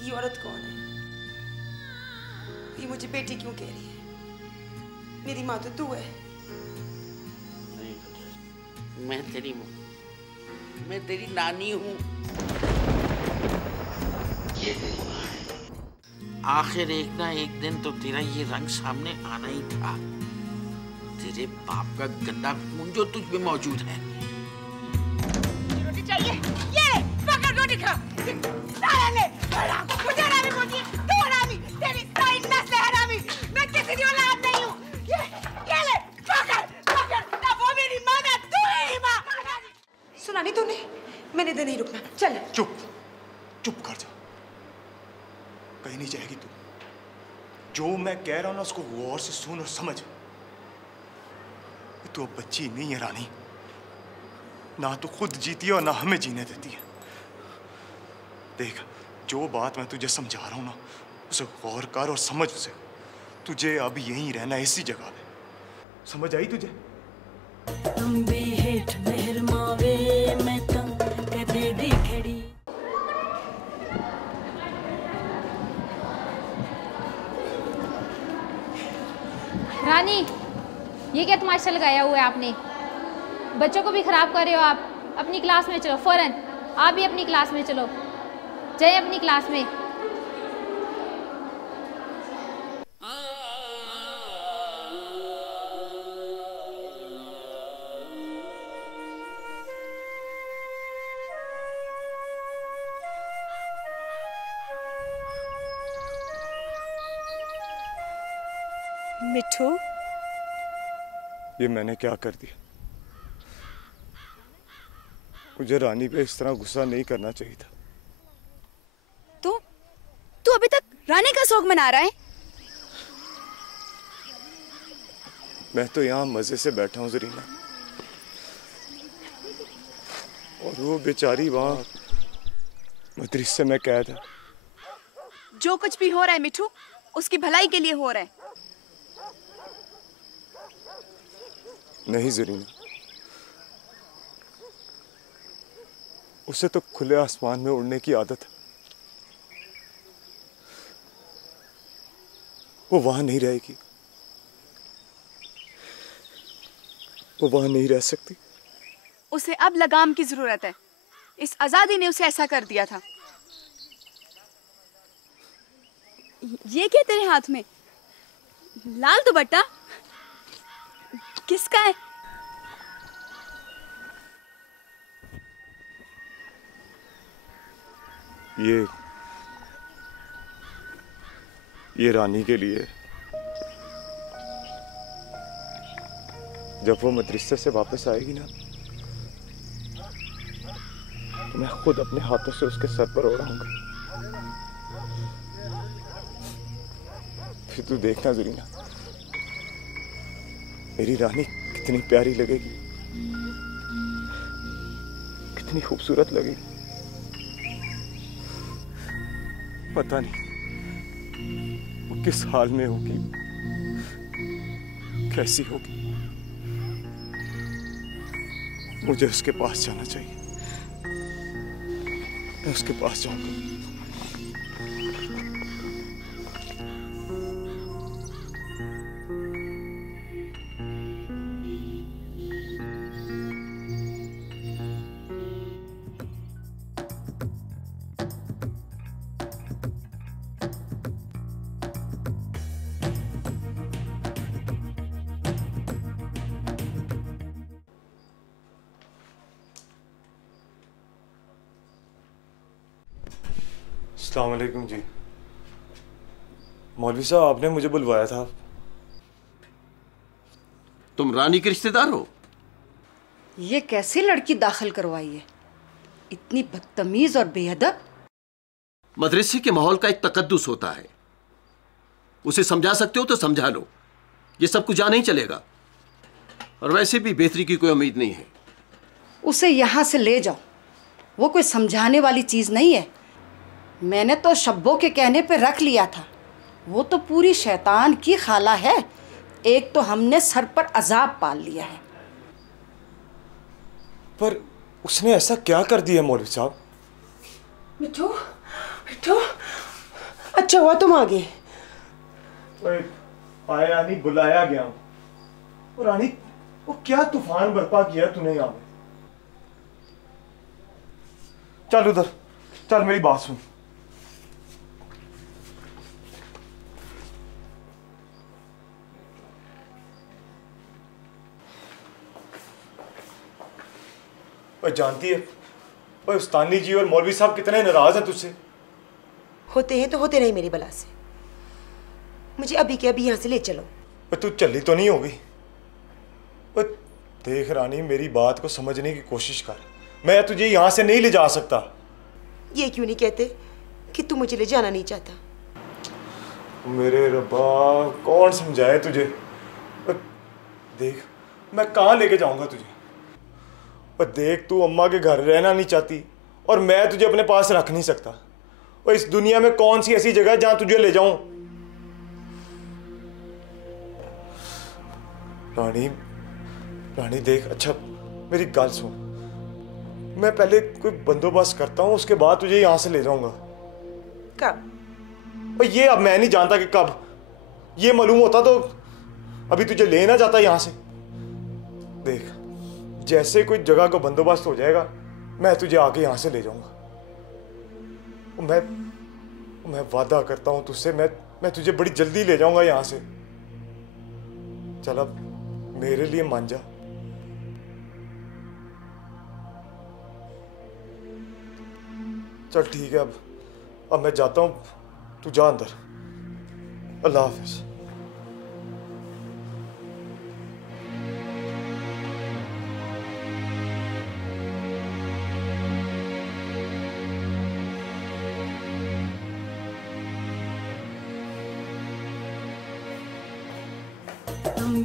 ये औरत कौन है? ये मुझे बेटी क्यों कह रही है? मेरी माँ तो तू है। नहीं, मैं तेरी माँ, मैं तेरी नानी हूँ। ये तेरी माँ है। आखिर एक ना एक दिन तो तेरा ये रंग सामने आना ही था। तेरे बाप का गंदा खून जो तुझ में मौजूद है। रोटी चाहिए? ये पकड़ रोटी खा। साले मुझे हरामी बोलती है, तू हरामी, तेरी सारी नस्ल है हरामी। मैं किसी की औलाद नहीं हूँ। ये ले पकड़ ना वो मेरी माँ ना तू मेरी माँ। सुना नहीं तूने? मैंने इधर नहीं रुकना, चल। चुप कर जा, कहीं नहीं जाएगी तू। जो मैं कह रहा हूं ना उसको गौर से सुन और समझ। तू अब बच्ची नहीं है रानी, ना तो खुद जीती है और ना हमें जीने देती है। देख, जो बात मैं तुझे समझा रहा हूं ना, उसे गौर कर और समझ उसे। तुझे अब यहीं रहना है, इसी जगह पे। समझ आई तुझे? तुम भी हेठ मेहर मावे मैं तो कदे दी खड़ी। रानी, ये क्या तमाशा लगाया हुआ है आपने? बच्चों को भी खराब कर रहे हो आप। अपनी क्लास में चलो फौरन। आप भी अपनी क्लास में चलो, जाए अपनी क्लास में। मिठू, ये मैंने क्या कर दिया? मुझे रानी पे इस तरह गुस्सा नहीं करना चाहिए था। तू अभी तक रानी का शौक मना रहा है? मैं तो यहाँ मजे से बैठा हूँ जरीना, और वो बेचारी वहाँ मदरसे में कैद है। जो कुछ भी हो रहा है मिठू, उसकी भलाई के लिए हो रहा है। नहीं जरीना, उसे तो खुले आसमान में उड़ने की आदत है। वो वहां नहीं रहेगी, वो वहां नहीं रह सकती। उसे अब लगाम की जरूरत है। इस आजादी ने उसे ऐसा कर दिया था। ये क्या तेरे हाथ में? लाल दुपट्टा किसका है? ये रानी के लिए। जब वो मदरसे से वापस आएगी ना, तो मैं खुद अपने हाथों से उसके सर पर ओढ़ाऊंगा। फिर तू देखना जरीना, मेरी रानी कितनी प्यारी लगेगी, कितनी खूबसूरत लगेगी। पता नहीं वो किस हाल में होगी, कैसी होगी। मुझे उसके पास जाना चाहिए। मैं उसके पास जाऊंगा। अस्सलाम वालेकुम जी। मौलवी साहब, आपने मुझे बुलवाया था। तुम रानी के रिश्तेदार हो? ये कैसी लड़की दाखिल करवाई है, इतनी बदतमीज और बेअदब। मदरसे के माहौल का एक तकद्दुस होता है, उसे समझा सकते हो तो समझा लो, ये सब कुछ यहाँ नहीं चलेगा। और वैसे भी बेहतरी की कोई उम्मीद नहीं है। उसे यहाँ से ले जाओ, वो कोई समझाने वाली चीज नहीं है। मैंने तो शब्बों के कहने पे रख लिया था, वो तो पूरी शैतान की खाला है। एक तो हमने सर पर अजाब पाल लिया है। पर उसने ऐसा क्या कर दिया मौलवी साहब? मिठू, मिठू, अच्छा हुआ तुम आ गए। आए रानी, बुलाया गया। और रानी, वो क्या तूफान बर्पा किया तूने यहाँ पे? चल उधर, चल मेरी बात सुन। और जानती है और उस्तानी जी और मौलवी साहब कितने नाराज हैं तुझसे। होते हैं तो होते नहीं मेरी बला से। मुझे अभी के अभी यहाँ से ले चलो। पर तू चली तो नहीं होगी? पर देख रानी, मेरी बात को समझने की कोशिश कर। मैं तुझे यहाँ से नहीं ले जा सकता। ये क्यों नहीं कहते कि तू मुझे ले जाना नहीं चाहता? मेरे रब्बा, कौन समझाए तुझे? पर देख, मैं कहाँ लेके जाऊंगा तुझे? पर देख, तू अम्मा के घर रहना नहीं चाहती और मैं तुझे अपने पास रख नहीं सकता। और इस दुनिया में कौन सी ऐसी जगह है जहां तुझे ले जाऊं? रानी, रानी देख, अच्छा मेरी गल सुन। मैं पहले कोई बंदोबस्त करता हूँ, उसके बाद तुझे यहाँ से ले जाऊंगा। कब? और ये अब मैं नहीं जानता कि कब। ये मालूम होता तो अभी तुझे ले ना जाता यहाँ से। देख, जैसे कोई जगह का बंदोबस्त हो जाएगा, मैं तुझे आके यहाँ से ले जाऊंगा। मैं वादा करता हूँ तुझसे, मैं तुझे बड़ी जल्दी ले जाऊंगा यहाँ से। चल अब मेरे लिए मान जा। चल ठीक है, अब मैं जाता हूँ, तू जा अंदर। अल्लाह हाफिज। तुम